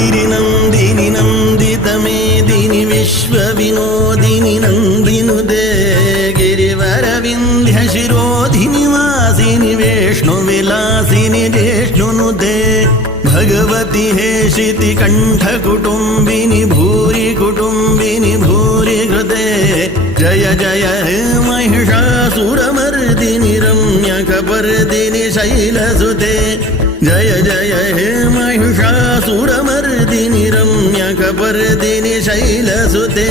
गिरिनन्दिनि नन्दितमेदिनि विश्वविनोदिनि नन्दिनुते गिरिवरविन्ध्यशिरोधिनि वासिनि वेष्णुविलासिनि जिष्णुनुते भगवति हेशिति कण्ठकुटुम्बिनि भूरि कुटुम्बिनि भूरि कृते जय जय हे महिषासुरमर्दिनि रम्यकपर्दिनि शैलसुते जय जय हे महिषासुरमर्दिनि रम्यकपर्दिनि शैलसुते।